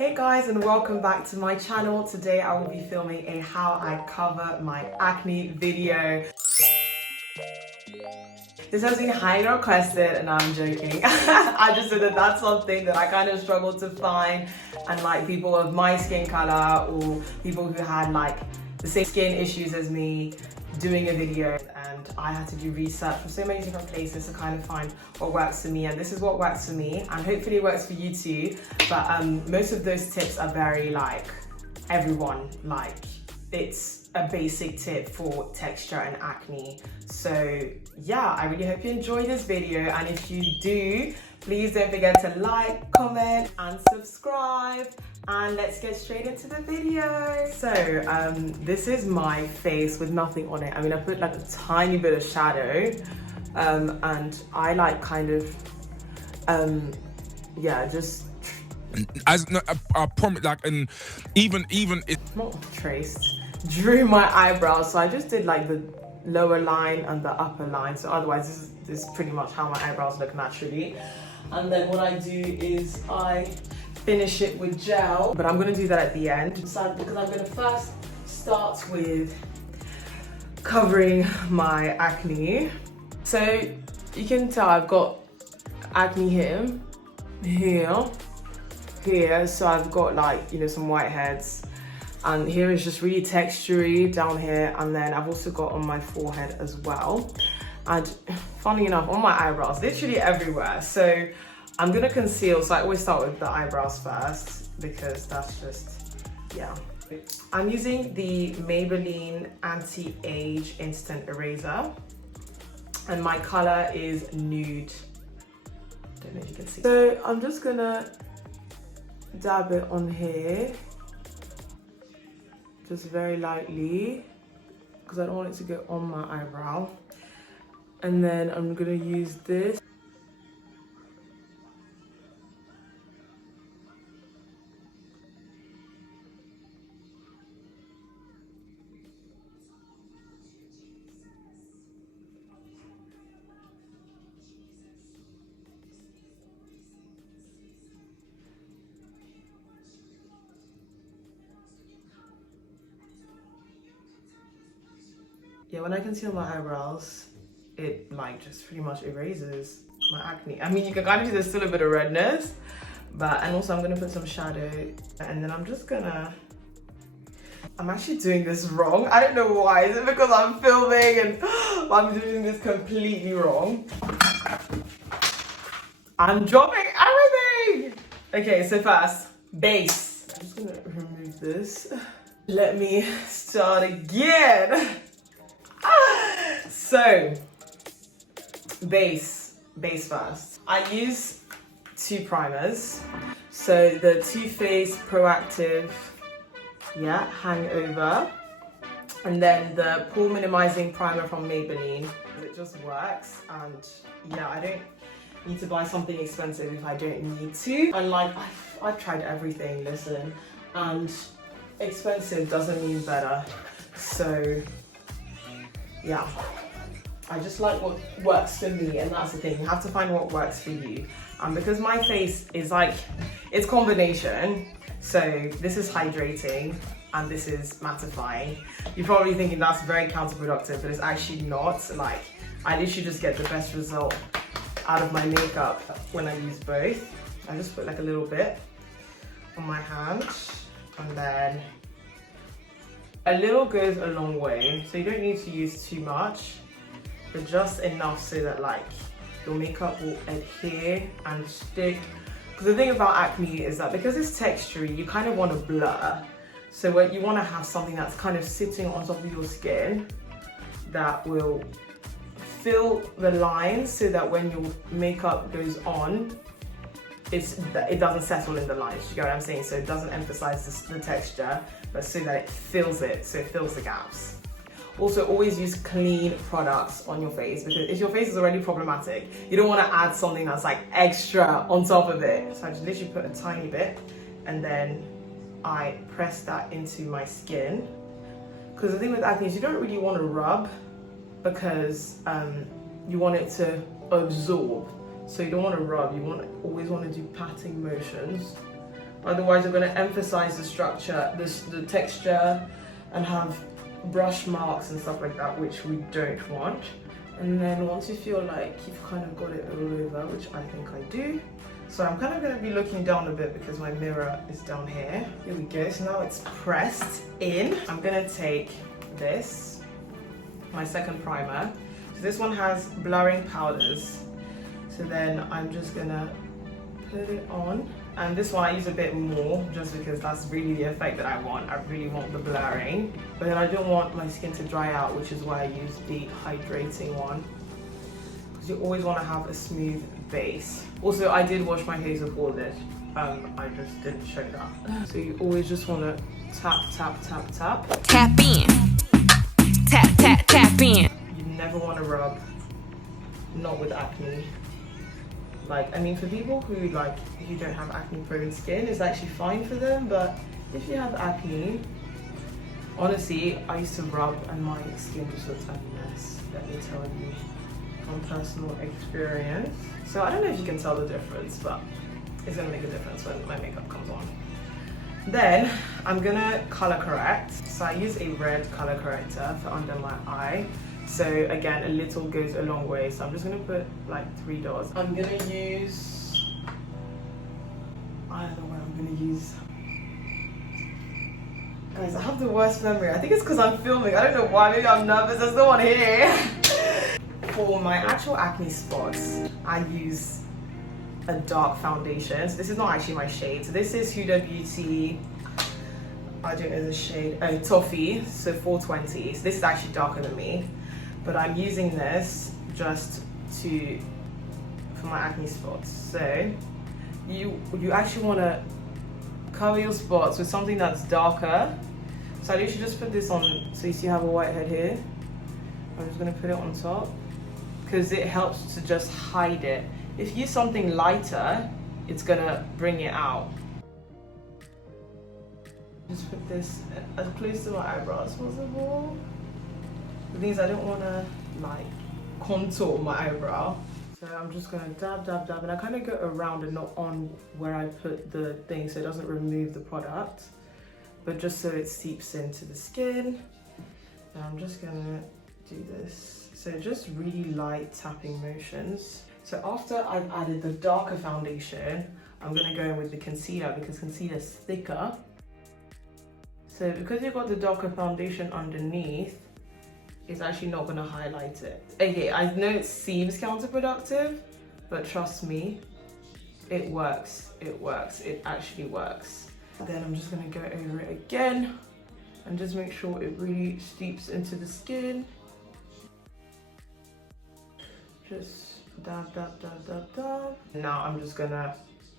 Hey guys, and welcome back to my channel. Today I will be filming a how I cover my acne video. This has been highly requested and I'm joking. I just said that that's something that I kind of struggled to find, and like people of my skin color or people who had like the same skin issues as me doing a video, and I had to do research from so many different places to kind of find what works for me, and this is what works for me, and hopefully it works for you too. But most of those tips are very like everyone, like it's a basic tip for texture and acne. So yeah, I really hope you enjoy this video, and if you do, please don't forget to like, comment and subscribe, and let's get straight into the video. So this is my face with nothing on it. I mean, I put like a tiny bit of shadow and I like kind of yeah, just as I promise, like, and even it's not traced, drew my eyebrows. So I just did like the lower line and the upper line. So otherwise this is pretty much how my eyebrows look naturally. And then what I do is I finish it with gel, but I'm gonna do that at the end. So because I'm gonna first start with covering my acne. So you can tell I've got acne here. So I've got like, you know, some whiteheads, and here is just really textury down here, and then I've also got on my forehead as well, and funny enough on my eyebrows, literally everywhere. So I'm gonna conceal, so I always start with the eyebrows first because that's just, yeah. I'm using the Maybelline Anti-Age Instant Eraser, and my color is nude. Don't know if you can see. So I'm just gonna dab it on here, just very lightly, because I don't want it to go on my eyebrow. And then I'm gonna use this. Yeah, when I conceal my eyebrows, it like just pretty much erases my acne. I mean, you can kind of see there's still a bit of redness, but, and also I'm gonna put some shadow, and then I'm just gonna, I'm actually doing this wrong. I don't know why. Is it because I'm filming and I'm doing this completely wrong? I'm dropping everything. Okay, so first, base. I'm just gonna remove this. Let me start again. So, base first. I use two primers. So the Too Faced Proactive, yeah, Hangover, and then the Pore Minimizing Primer from Maybelline. It just works, and yeah, I don't need to buy something expensive if I don't need to. And like, I've tried everything, listen, and expensive doesn't mean better. So yeah, I just like what works for me, and that's the thing, you have to find what works for you. Because my face is like, it's combination. So this is hydrating and this is mattifying. You're probably thinking that's very counterproductive, but it's actually not. Like, I literally just get the best result out of my makeup when I use both. I just put like a little bit on my hand, and then a little goes a long way, so you don't need to use too much, but just enough so that like your makeup will adhere and stick. Because the thing about acne is that because it's textury, you kind of want to blur. So when you want to have something that's kind of sitting on top of your skin that will fill the lines, so that when your makeup goes on, it doesn't settle in the lines. You get what I'm saying? So it doesn't emphasize the texture, but so that it fills it, so it fills the gaps. Also, always use clean products on your face, because if your face is already problematic, you don't want to add something that's like extra on top of it. So I just literally put a tiny bit, and then I press that into my skin. Because the thing with acne is you don't really want to rub, because you want it to absorb. So you don't want to rub, you always want to do patting motions Otherwise, you're going to emphasize the structure, the texture, and have brush marks and stuff like that, which we don't want. And then once you feel like you've kind of got it all over, which I think I do, so I'm kind of going to be looking down a bit because my mirror is down here. Here we go. So now it's pressed in. I'm going to take this, my second primer. So this one has blurring powders. So then I'm just going to put it on. And this one I use a bit more just because that's really the effect that I want. I really want the blurring. But then I don't want my skin to dry out, which is why I use the hydrating one. Because you always want to have a smooth base. Also, I did wash my face before this. I just didn't show that. So you always just want to tap, tap, tap, tap. Tap in. Tap, tap, tap in. You never want to rub, not with acne. Like, I mean, for people who don't have acne prone skin, it's actually fine for them, but if you have acne, honestly, I used to rub and my skin just looks a mess, let me tell you, from personal experience. So I don't know if you can tell the difference, but it's gonna make a difference when my makeup comes on. Then I'm gonna color correct. So I use a red color corrector for under my eye. So again, a little goes a long way. So I'm just gonna put like 3 dots. I'm gonna use, I don't know what I'm gonna use. Guys, I have the worst memory. I think it's because I'm filming. I don't know why, maybe I'm nervous, there's no one here. For my actual acne spots, I use a dark foundation. So this is not actually my shade. So this is Huda Beauty, I don't know the shade, Toffee, so 420. So this is actually darker than me. But I'm using this just for my acne spots. So you actually want to cover your spots with something that's darker. So I literally just put this on, so you see I have a white head here. I'm just going to put it on top because it helps to just hide it. If you use something lighter, it's going to bring it out. Just put this as close to my eyebrow as possible. The thing is, I don't want to like contour my eyebrow. So I'm just going to dab, dab, dab, and I kind of go around and not on where I put the thing so it doesn't remove the product, but just so it seeps into the skin. And I'm just going to do this. So just really light tapping motions. So after I've added the darker foundation, I'm going to go in with the concealer because concealer is thicker. So because you've got the darker foundation underneath, it's actually not going to highlight it. Okay, I know it seems counterproductive, but trust me, it works. It works. It actually works. Then I'm just going to go over it again and just make sure it really steeps into the skin. Just dab, dab, dab, dab, dab. Now I'm just going to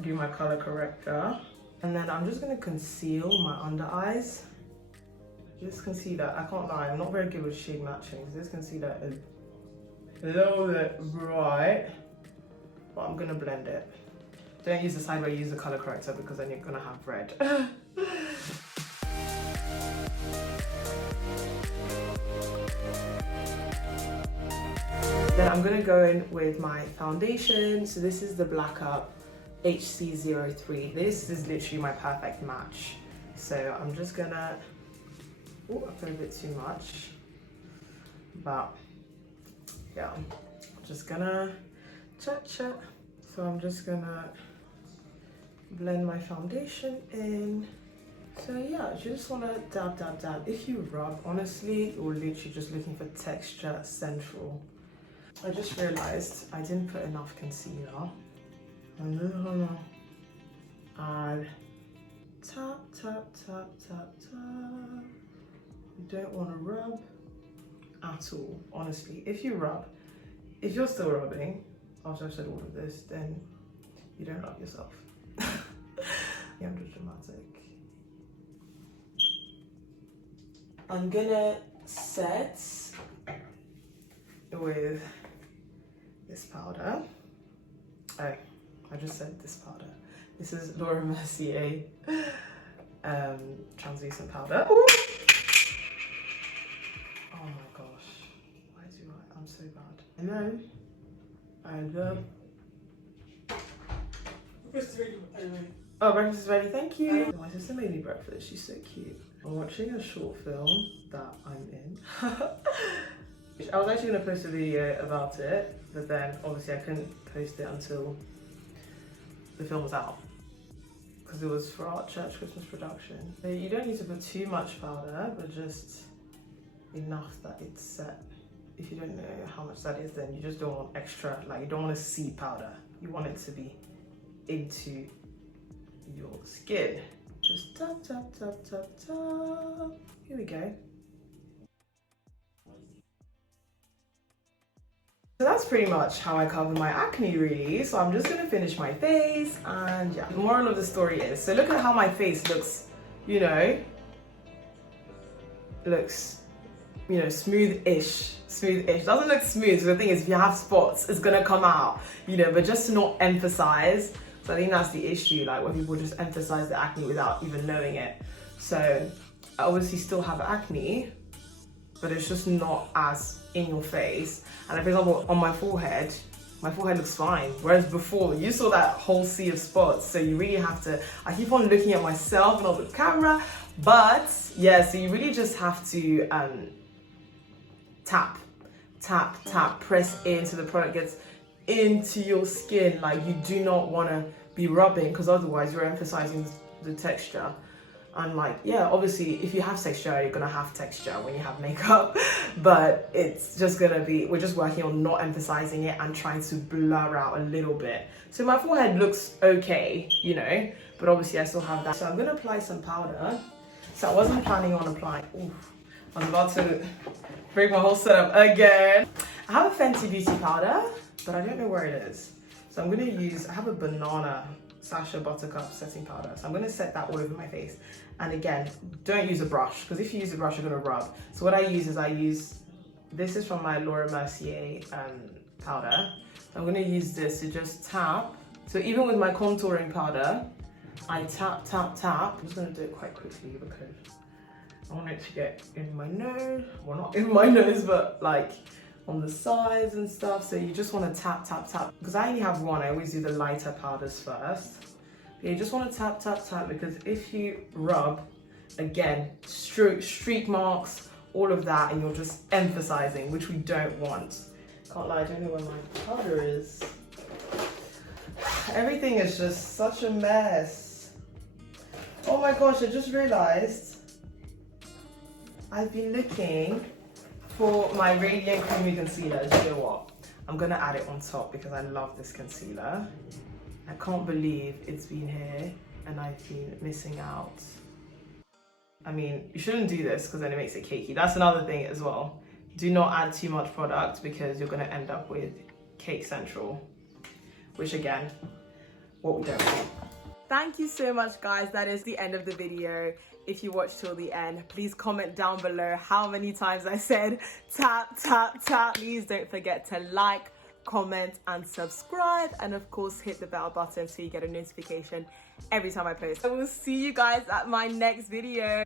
do my color corrector. And then I'm just going to conceal my under eyes. This concealer, I can't lie, I'm not very good with shade matching. This concealer is a little bit bright, but I'm gonna blend it. Don't use the side where you use the color corrector because then you're gonna have red. Then I'm gonna go in with my foundation. So this is the Black Up HC03. This is literally my perfect match. So I'm just gonna, oh, I put a bit too much, but yeah, I'm just gonna chat. So I'm just gonna blend my foundation in. So yeah, you just wanna dab, dab, dab. If you rub, honestly, you're literally just looking for texture central. I just realized I didn't put enough concealer. I'm just gonna add tap, tap, tap, tap, tap. You don't want to rub at all, honestly. If you rub, if you're still rubbing after I've said all of this, then you don't love yourself. Yeah, I'm just dramatic. I'm gonna set with this powder. Oh, I just said this powder. This is Laura Mercier translucent powder. Ooh. Oh my gosh, why do I'm so bad. And then I love, Oh, breakfast is ready, thank you. My sister made me breakfast, she's so cute. I'm watching a short film that I'm in. I was actually going to post a video about it, but then obviously I couldn't post it until the film was out. Because it was for our church Christmas production. So you don't need to put too much powder, but just enough that it's set. If you don't know how much that is, then you just don't want extra, like you don't want to see powder. You want it to be into your skin. Just tap, tap, tap, tap, tap. Here we go. So that's pretty much how I cover my acne really. So I'm just gonna finish my face and yeah. The moral of the story is, so look at how my face looks, you know, smooth-ish. Doesn't look smooth, because the thing is, if you have spots, it's gonna come out, you know, but just to not emphasize. So I think that's the issue, like when people just emphasize the acne without even knowing it. So I obviously still have acne, but it's just not as in your face. And for example, on my forehead looks fine. Whereas before, you saw that whole sea of spots. So you really have to, I keep on looking at myself and on the camera, but yeah, so you really just have to tap, press in so the product gets into your skin. Like you do not want to be rubbing, because otherwise you're emphasizing the texture. And like, yeah, obviously if you have texture, you're gonna have texture when you have makeup, but it's just gonna be, we're just working on not emphasizing it and trying to blur out a little bit. So my forehead looks okay, you know, but obviously I still have that. So I'm gonna apply some powder. So I wasn't planning on applying, I was about to break my whole setup again. I have a Fenty Beauty powder, but I don't know where it is. So I'm gonna use, I have a banana Sasha Buttercup setting powder. So I'm gonna set that all over my face. And again, don't use a brush, because if you use a brush, you're gonna rub. So what I use, this is from my Laura Mercier powder. So I'm gonna use this to just tap. So even with my contouring powder, I tap, tap, tap. I'm just gonna do it quite quickly because I want it to get in my nose. Well, not in my nose, but like on the sides and stuff. So you just want to tap, tap, tap. Because I only have one, I always do the lighter powders first. But you just want to tap, tap, tap, because if you rub, again, streak marks, all of that, and you're just emphasizing, which we don't want. Can't lie, I don't know where my powder is. Everything is just such a mess. Oh my gosh, I just realized I've been looking for my Radiant Creamy Concealer. Do you know what? I'm gonna add it on top because I love this concealer. I can't believe it's been here and I've been missing out. I mean, you shouldn't do this because then it makes it cakey. That's another thing as well. Do not add too much product because you're gonna end up with Cake Central, which again, what we don't want. Thank you so much, guys. That is the end of the video. If you watched till the end, please comment down below how many times I said tap, tap, tap. Please don't forget to like, comment, and subscribe. And of course, hit the bell button so you get a notification every time I post. I will see you guys at my next video.